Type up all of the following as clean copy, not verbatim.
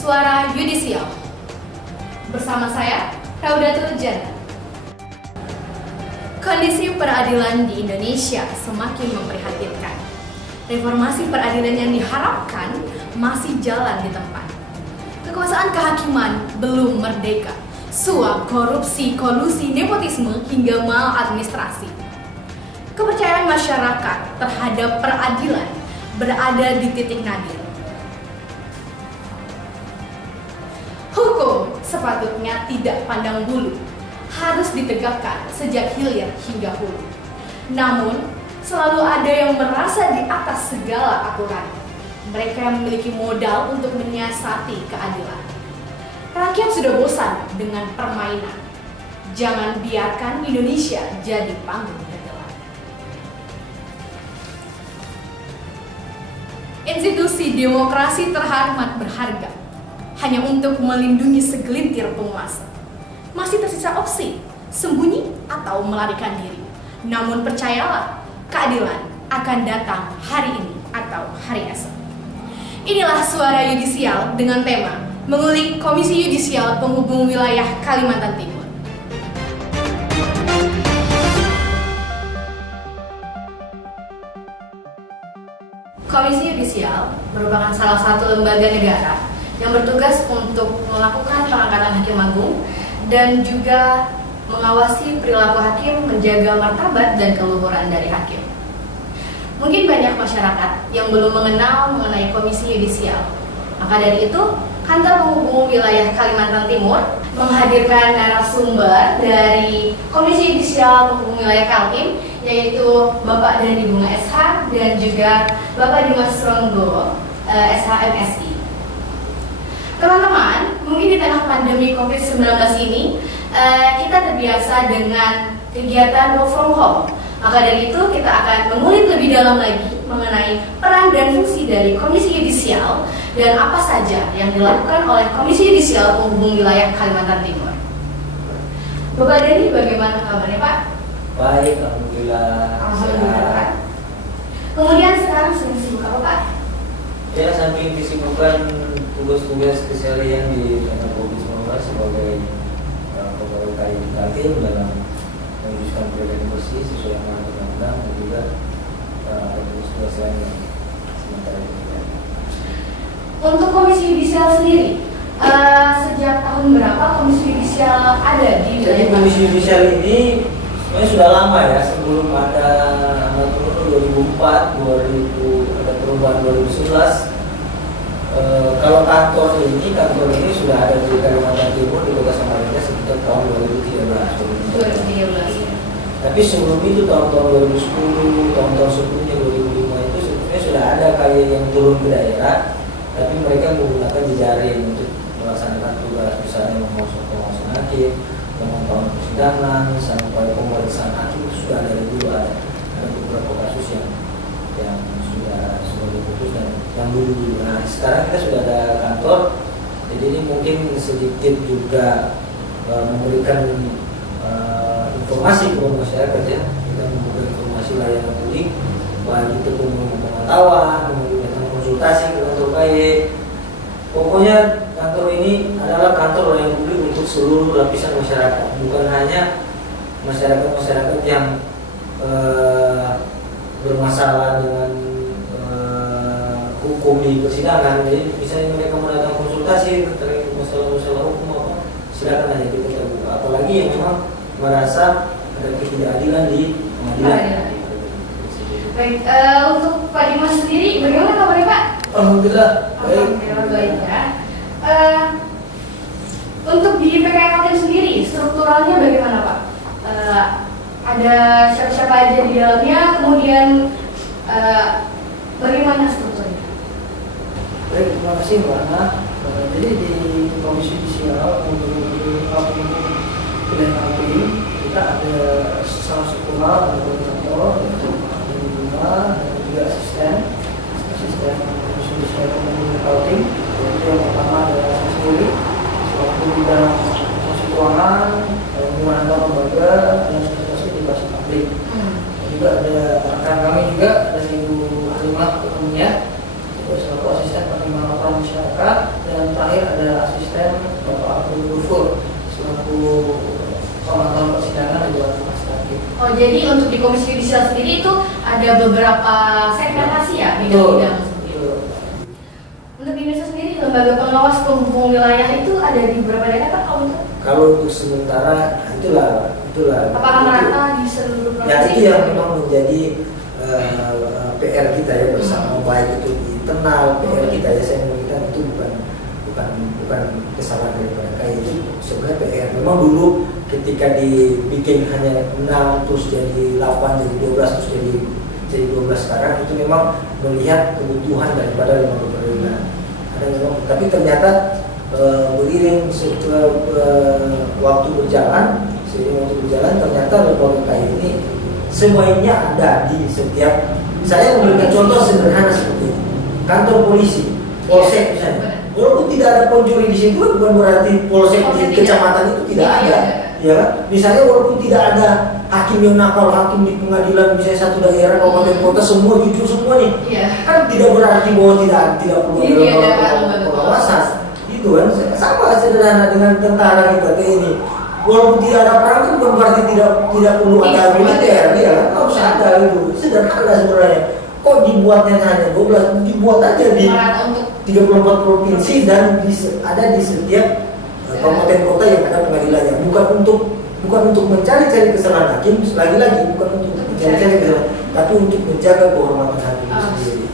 Suara Yudisial. Bersama saya, Raudatul Jannah. Kondisi peradilan di Indonesia semakin memprihatinkan. Reformasi peradilan yang diharapkan masih jalan di tempat. Kekuasaan kehakiman belum merdeka. Suap, korupsi, kolusi, nepotisme, hingga maladministrasi. Kepercayaan masyarakat terhadap peradilan berada di titik nadir. Hukum sepatutnya tidak pandang bulu, harus ditegakkan sejak hilir hingga hulu. Namun, selalu ada yang merasa di atas segala aturan. Mereka yang memiliki modal untuk menyiasati keadilan. Rakyat sudah bosan dengan permainan. Jangan biarkan Indonesia jadi panggung tenggelam. Institusi demokrasi terhormat berharga hanya untuk melindungi segelintir penguasa. Masih tersisa opsi sembunyi atau melarikan diri. Namun percayalah, keadilan akan datang hari ini atau hari esok. Inilah Suara Yudisial dengan tema mengulik Komisi Yudisial Penghubung Wilayah Kalimantan Timur. Komisi Yudisial merupakan salah satu lembaga negara yang bertugas untuk melakukan pengangkatan hakim agung dan juga mengawasi perilaku hakim, menjaga martabat dan keluhuran dari hakim. Mungkin banyak masyarakat yang belum mengenai Komisi Yudisial. Maka dari itu, Kantor Penghubung Wilayah Kalimantan Timur menghadirkan narasumber dari Komisi Yudisial Penghubung Wilayah Kaltim, yaitu Bapak Dandi Bunga SH dan juga Bapak Dimas Ronggo SH MSI. Teman-teman, mungkin di tengah pandemi COVID-19 ini, kita terbiasa dengan kegiatan work from home. Maka dari itu, kita akan mengulik lebih dalam lagi mengenai peran dan fungsi dari Komisi Yudisial dan apa saja yang dilakukan oleh Komisi Yudisial Penghubung Wilayah Kalimantan Timur. Bapak Dani, bagaimana kabarnya Pak? Baik, Alhamdulillah. Alhamdulillah Pak. Kemudian sekarang sibuk apa Pak? Ya, samping kesibukan tugas-tugas keseharian di tengah COVID-19 sebagai pegawai Kaltim dalam mewujudkan pekerjaan bersih sesuai amanat undang-undang dan juga tugas-tugas lain yang sementara ini. Untuk Komisi Yudisial sendiri, sejak tahun berapa Komisi Yudisial ada di wilayah? Jadi Komisi Yudisial ini sebenarnya sudah lama ya, sebelum ada amanat undang-undang 2004, ada perubahan 2011. Kalau kantor ini sudah ada di Kalimantan Timur di Kota Samarinda sekitar tahun 2013. Tapi sebelum itu tahun-tahun 2010, tahun-tahun sebelumnya 2005 itu sebenarnya sudah ada kayak yang turun ke daerah, tapi mereka menggunakan jejaring untuk melaksanakan tugas, misalnya pengawasan hakim, pemantauan persidangan, sampai pemeriksaan hakim itu sudah ada dulu, ada beberapa kasus yang sudah diputus dan yang dulu. Nah, sekarang kita sudah ada kantor, jadi ini mungkin sedikit juga memberikan informasi kepada masyarakat ya. Kita memberikan informasi layanan publik, baik itu pemantauan, kemudian konsultasi ke kantor KY. Pokoknya kantor ini adalah kantor layanan publik untuk seluruh lapisan masyarakat, bukan hanya masyarakat yang bermasalah dengan hukum di persidangan. Jadi misalnya mereka mau datang konsultasi terkait masalah-masalah hukum apa, silakan aja kita terbuka. Apalagi yang memang merasa ada ketidakadilan di pengadilan. Baik, untuk Pak Dimas sendiri, bagaimana kabarnya Pak? Alhamdulillah baik. Alhamdulillah baik ya. Untuk di PKK Kaltim sendiri, strukturalnya bagaimana Pak? Ada siapa-siapa aja di dalamnya, kemudian bagaimana strukturnya? Baik, terima kasih Mbak Ana. Jadi di Komisi Yudisial untuk wilayah Kaltim kita ada secara struktural, ada koordinator, ada bunga, dan juga asisten Komisi Yudisial Penghubung Kaltim. Jadi yang pertama adalah saya sendiri selaku bidang Komisi Keuangan, hubungan antar lembaga dan investasi di pasar publik. Juga ada rekan kami juga dari Ibu Halimah ketemunya selaku asisten penerimaan laporan masyarakat, dan terakhir ada asisten Bapak Abdul Ghafur selaku pemantauan persidangan dan juga majelis hakim. Oh, jadi untuk di Komisi Yudisial sendiri itu ada beberapa segmentasi ya bidang-bidang seperti itu. Untuk di Indonesia sendiri lembaga pengawas penghubung wilayah itu ada di beberapa daerah Pak kalau itu? Kalau untuk sementara itulah. Apakah merata di seluruh provinsi? Ya itu yang memang menjadi PR kita ya bersama, baik itu di internal PR kita ya, saya mengingat itu bukan kesalahan daripada KAI, itu sebenarnya PR. Memang dulu ketika dibikin hanya 6 terus jadi 8 jadi 12 terus jadi 12 sekarang, itu memang melihat kebutuhan daripada lembaga peradilan. Tapi ternyata beriring waktu berjalan ternyata lembaga KAI ini semuanya ada di setiap. Saya memberikan contoh sederhana seperti ini. Kantor polisi, polsek misalnya. Walaupun tidak ada penjuri di situ bukan berarti polsek di kecamatan itu tidak ada. Ya kan? Misalnya walaupun tidak ada hakim yang nakal, hakim di pengadilan misalnya satu daerah kabupaten kota semua jujur semua nih. Kan tidak berarti bahwa tidak perlu ada pengawasan. Itu kan sama sederhana dengan tentara kita TNI. Walaupun tidak ada perang itu bukan berarti tidak perlu ada militer, ya kan? Harus ada itu. Sederhana sebenarnya. Kok dibuatnya hanya 12? Dibuat aja di 34 provinsi dan ada di setiap kabupaten kota yang ada pengadilannya. Bukan untuk mencari-cari kesalahan hakim, lagi-lagi bukan untuk mencari-cari kesalahan, tapi untuk menjaga kehormatan hakim itu sendiri.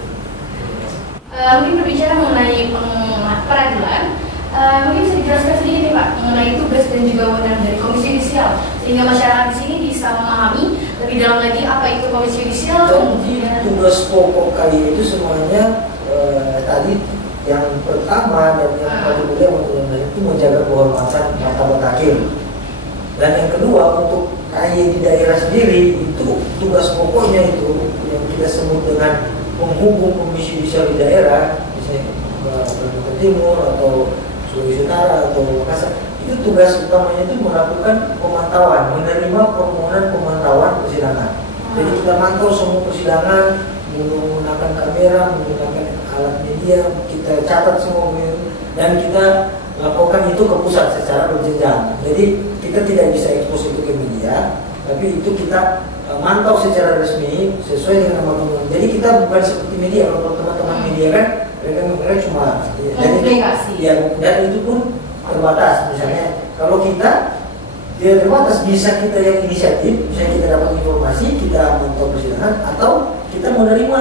Mungkin berbicara mengenai peradilan, mungkin bisa dijelaskan sedikit nih Pak mengenai tugas dan juga wewenang dari Komisi Yudisial sehingga masyarakat di sini bisa memahami lebih dalam lagi apa itu Komisi Yudisial. Tugas pokok kali itu semuanya tadi yang pertama dan yang paling mulia itu menjaga kehormatan martabat hakim, dan yang kedua untuk KAI di daerah sendiri itu tugas pokoknya itu yang kita sebut dengan penghubung Komisi Yudisial di daerah, misalnya Kalimantan Timur atau Sulawesi Utara atau Makassar. Itu tugas utamanya itu melakukan pemantauan, menerima permohonan pemantauan persidangan. Jadi kita mantau semua persidangan menggunakan kamera, menggunakan alat media, kita catat semua dan kita laporkan itu ke pusat secara berjenjang. Jadi kita tidak bisa ekspos itu ke media, tapi itu kita mantau secara resmi sesuai dengan nama. Jadi kita bukan seperti media. Kalau teman-teman media kan mereka cuma dan itu pun terbatas. Misalnya kalau kita dia terbatas, bisa kita yang inisiatif, misalnya kita dapat informasi, kita mantau persidangan atau kita menerima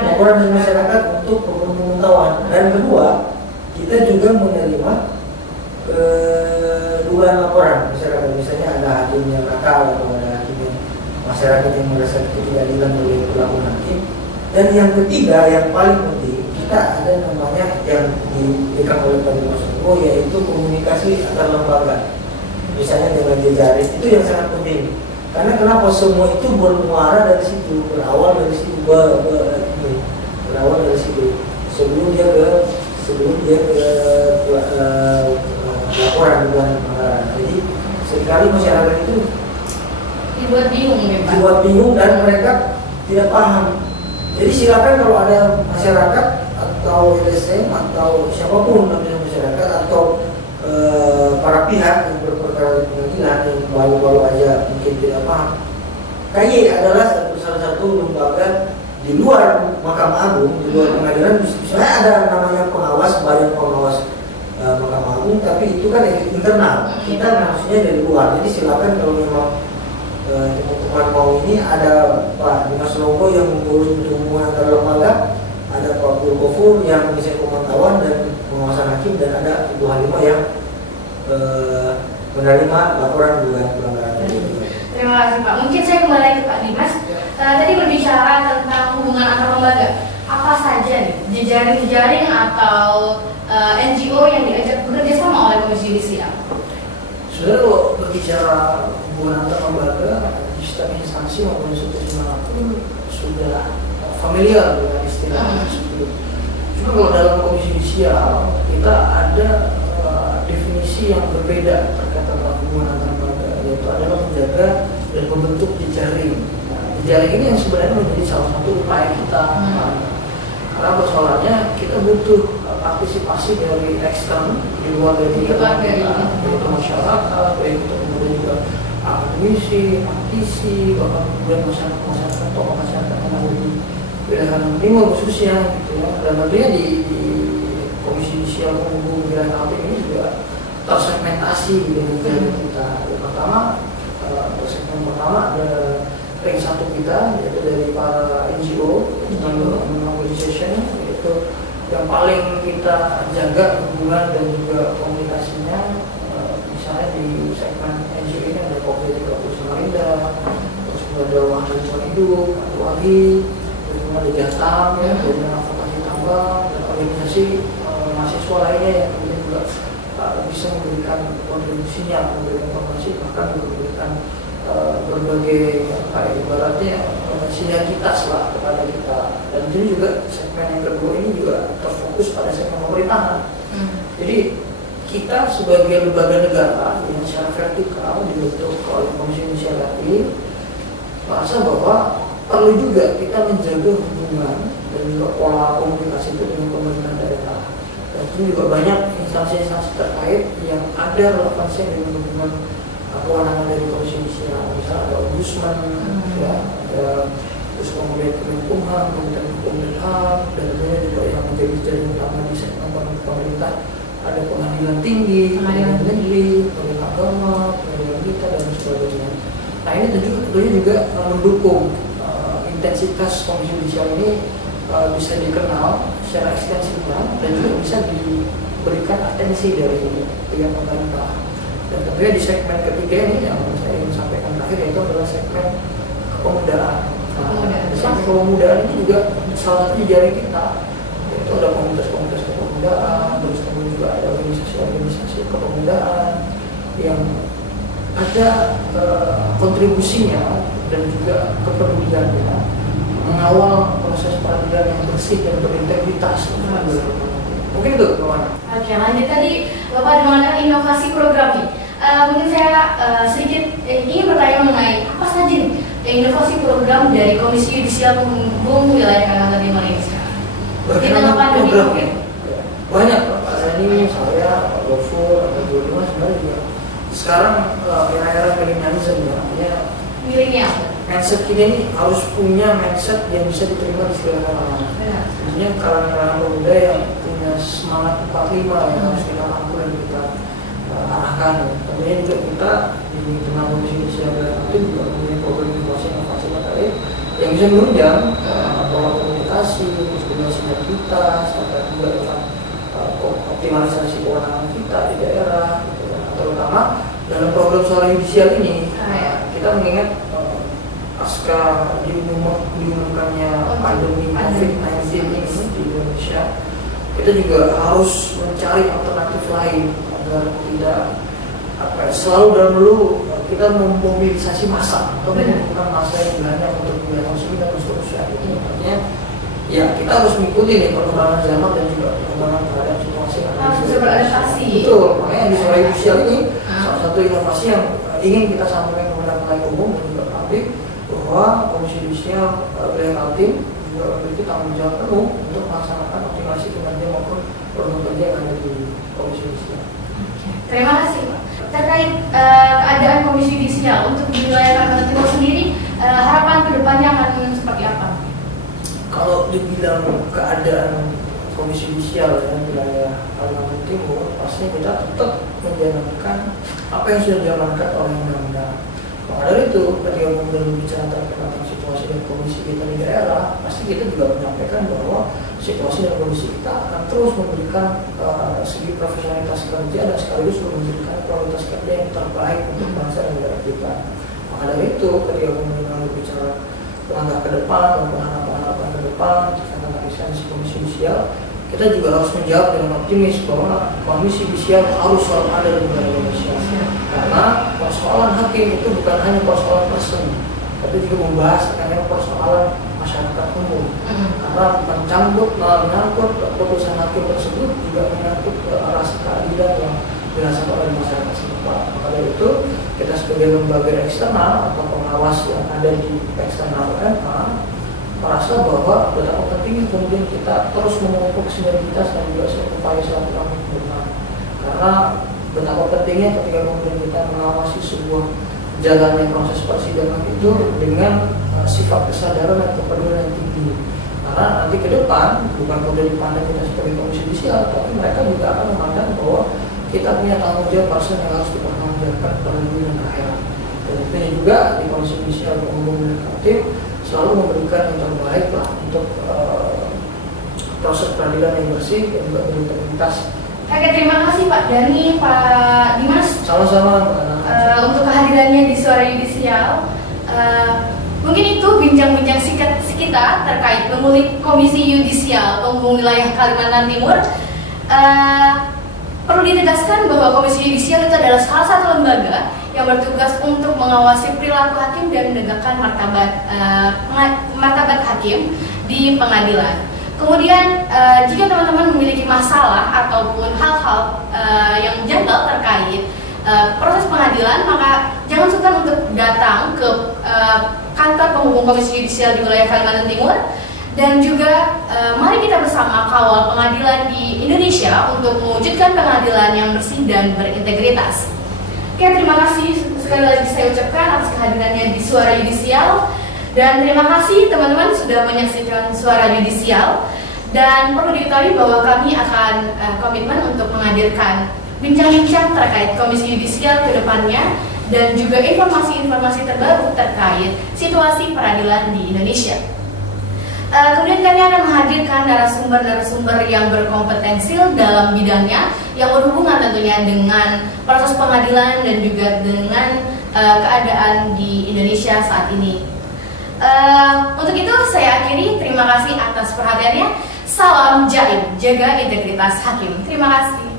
laporan dari masyarakat untuk pemantauan. Dan kedua, kita juga menerima dugaan laporan masyarakat, misalnya ada hakim yang nakal atau ada hakim yang masyarakat yang merasa ketidakadilan oleh perilaku hakim. Dan yang ketiga, yang paling penting, kita ada namanya yang diberikan oleh Pak Dimas, yaitu komunikasi antar lembaga. Misalnya dengan jejaring, itu yang sangat penting. Karena kenapa semua itu bermuara dari situ, berawal dari situ, berawal dari situ. Sebelum dia ke laporan dengan jadi sekali masyarakat itu dibuat bingung dan mereka tidak paham. Jadi silakan kalau ada masyarakat atau LSM atau siapapun namanya masyarakat atau para pihak yang berperkara di pengadilan yang baru-baru aja mungkin tidak paham. KAI adalah salah satu lembaga di luar Mahkamah Agung, di luar pengadilan. Misalnya ada namanya pengawas, badan pengawas Mahkamah Agung, tapi itu kan internal. Kita maksudnya dari luar. Jadi silakan kalau memang teman-teman mau ini, ada Pak Dimas Logo yang mengurus untuk hubungan antar lembaga, ada Pak Abdul Ghafur yang misalnya pemantauan dan pengawasan hakim, dan ada Ibu Halimah yang menerima laporan dugaan pelanggaran. Terima kasih Pak. Mungkin saya kembali ke Pak Dimas. Tadi berbicara tentang hubungan antar lembaga. Apa saja nih jejaring-jejaring atau NGO yang diajak bekerja sama oleh Komisi Yudisial? Sebenarnya kalau berbicara hubungan antar lembaga di setiap instansi maupun institusi manapun sudah familiar dengan istilah tersebut. Cuma kalau dalam Komisi Yudisial kita ada definisi yang berbeda terkait tentang hubungan antar lembaga, yaitu adalah menjaga dan membentuk jejaring. Jejaring ini yang sebenarnya menjadi salah satu upaya kita. Karena persoalannya kita butuh partisipasi dari ekstern di luar dari yaitu masyarakat, baik itu kemudian juga akademisi, praktisi, bahkan kemudian masyarakat tokoh masyarakat yang ada di wilayah Timur khususnya gitu ya. Dan tentunya di Komisi Yudisial Penghubung Wilayah Kaltim ini juga tersegmentasi dengan jaringan kita. Yang pertama, segmen pertama ada ring 1 kita, yaitu dari para NGO, organization, yaitu yang paling kita jaga hubungan dan juga komunikasinya. Misalnya di segmen NGO ini ada Kopi 30 Samarinda, terus ada Wahana Lingkungan Hidup, ada WALI, terus ada Jatam, ya, dan advokasi tambang, dan organisasi mahasiswa lainnya yang kemudian juga bisa memberikan kontribusinya, memberikan informasi, bahkan memberikan berbagai ibaratnya sinergitas lah kepada kita. Dan ini juga segmen yang kedua ini juga terfokus pada segmen pemerintahan. Jadi kita sebagai lembaga negara yang secara vertikal dibentuk oleh Komisi Yudisial RI merasa bahwa perlu juga kita menjaga hubungan dan juga pola komunikasi itu dengan pemerintah daerah. Dan itu juga banyak instansi-instansi terkait yang ada relevansi dengan hubungan kewenangan dari Komisi Yudisial. Misalnya ada Ombudsman, ya, ada terus kemudian Kemenkumham, Kementerian Hukum dan HAM, dan tentunya juga yang menjadi jaringan utama di segmen pemerintah ada Pengadilan Tinggi, Pengadilan Negeri, Pengadilan Agama, Pengadilan Militer dan sebagainya. Nah ini tentunya juga mendukung intensitas Komisi Yudisial ini bisa dikenal secara ekstensifnya dan juga bisa diberikan atensi dari pihak pemerintah. Dan tentunya di segmen ketiga ini yang saya ingin sampaikan terakhir yaitu adalah segmen kepemudaan. Di segmen kepemudaan ini juga salah satu jari kita, yaitu ada komunitas-komunitas kepemudaan, terus kemudian juga ada organisasi-organisasi kepemudaan yang ada kontribusinya dan juga kepeduliannya mengawal proses peradilan yang bersih dan berintegritas. Mungkin itu kawan. Oke, lanjut tadi Bapak ada mengatakan inovasi program nih. Mungkin saya sedikit ingin bertanya mengenai apa saja nih inovasi program dari Komisi Yudisial Penghubung Wilayah Kalimantan Timur ini sekarang? Di tengah pandemi mungkin. Banyak Pak Rani, saya, Pak Gofur, ada dua-dua sebenarnya juga. Sekarang era-era milenialisme ya, artinya Milenial. mindset kita ini harus punya mindset yang bisa diterima di segala kalangan. Tentunya kalangan pemuda yang punya semangat 45 yang harus kita rangkul dan kita arahkan. Tentunya juga kita di tengah Komisi Yudisial itu juga mempunyai program inovasi inovasi terkait yang bisa menunjang pola komunikasi, terus juga sinergitas, dan juga dengan optimalisasi kewenangan kita di daerah, gitu, terutama dalam program suara yudisial ini. Kita mengingat pasca diumumkannya pandemi COVID-19 ini di Indonesia, kita juga harus mencari alternatif lain agar tidak selalu dan dulu kita memobilisasi massa atau mengumpulkan massa yang banyak untuk wilayah konsumsi dan seterusnya. Artinya ya kita harus mengikuti nih perkembangan zaman dan juga perkembangan terhadap situasi yang harus bisa beradaptasi. Betul, makanya di suara yudisial ini salah satu inovasi yang ingin kita sampaikan kepada pelayan umum dan juga publik bahwa Komisi Yudisial Wilayah Kaltim juga memiliki tanggung jawab penuh untuk melaksanakan optimasi kinerja maupun program kerja yang ada di Komisi Yudisial. Terima kasih Pak. Terkait keadaan Komisi Yudisial untuk di wilayah Kalimantan Timur sendiri, harapan kedepannya akan seperti apa? Kalau dibilang keadaan Komisi Yudisial dan wilayah Kalimantan Timur, pastinya kita tetap menjalankan apa yang sudah dijalankan oleh undang-undang. Maka dari itu, ketika kemudian bicara tentang situasi dan kondisi kita di daerah, pasti kita juga menyampaikan bahwa situasi dan kondisi kita akan terus memberikan segi profesionalitas kerja dan sekaligus memberikan kualitas kerja yang terbaik untuk bangsa dan negara kita. Maka dari itu, ketika kemudian bicara langkah ke depan maupun harapan-harapan ke depan tentang eksistensi Komisi Yudisial, kita juga harus menjawab dengan optimis bahwa Komisi Yudisial harus selalu ada di negara Indonesia. Karena persoalan hakim itu bukan hanya persoalan person, tapi juga membahas tentang persoalan masyarakat umum. Karena menyangkut putusan hakim tersebut juga menyangkut rasa keadilan yang dirasakan oleh masyarakat setempat. Maka dari itu, kita sebagai lembaga eksternal atau pengawas yang ada di eksternal MA merasa bahwa betapa pentingnya kemudian kita terus memupuk sinergitas dan juga upaya silaturahmi ke depan. Karena betapa pentingnya ketika kemudian kita mengawasi sebuah jalannya proses persidangan itu dengan sifat kesadaran dan kepedulian yang tinggi. Karena nanti ke depan bukan kemudian dipandang kita sebagai komisi judisial, tapi mereka juga akan memandang bahwa kita punya tanggung jawab personal yang harus dipertanggungjawabkan pada dunia dan akhirat. Dan itu juga di komisi judisial umum dan hakim selalu memberikan yang terbaik lah untuk proses peradilan yang bersih dan juga berintegritas. Oke, terima kasih Pak Dhani, Pak Dimas. Sama-sama. Untuk kehadirannya di Suara Yudisial. Mungkin itu bincang-bincang singkat kita terkait mengulik Komisi Yudisial Penghubung Wilayah Kalimantan Timur. Perlu ditegaskan bahwa Komisi Yudisial itu adalah salah satu lembaga yang bertugas untuk mengawasi perilaku hakim dan menegakkan martabat hakim di pengadilan. Kemudian jika teman-teman memiliki masalah ataupun hal-hal yang janggal terkait proses pengadilan, maka jangan sukar untuk datang ke kantor penghubung Komisi Yudisial di wilayah Kalimantan Timur. Dan juga mari kita bersama kawal pengadilan di Indonesia untuk mewujudkan pengadilan yang bersih dan berintegritas. Oke, terima kasih sekali lagi saya ucapkan atas kehadirannya di Suara Yudisial. Dan terima kasih teman-teman sudah menyaksikan Suara Yudisial. Dan perlu diketahui bahwa kami akan komitmen untuk menghadirkan bincang-bincang terkait Komisi Yudisial ke depannya dan juga informasi-informasi terbaru terkait situasi peradilan di Indonesia. Kemudian kami akan menghadirkan narasumber-narasumber yang berkompetensi dalam bidangnya yang berhubungan tentunya dengan proses pengadilan dan juga dengan keadaan di Indonesia saat ini. Untuk itu saya akhiri, terima kasih atas perhatiannya. Salam jaim, jaga integritas hakim. Terima kasih.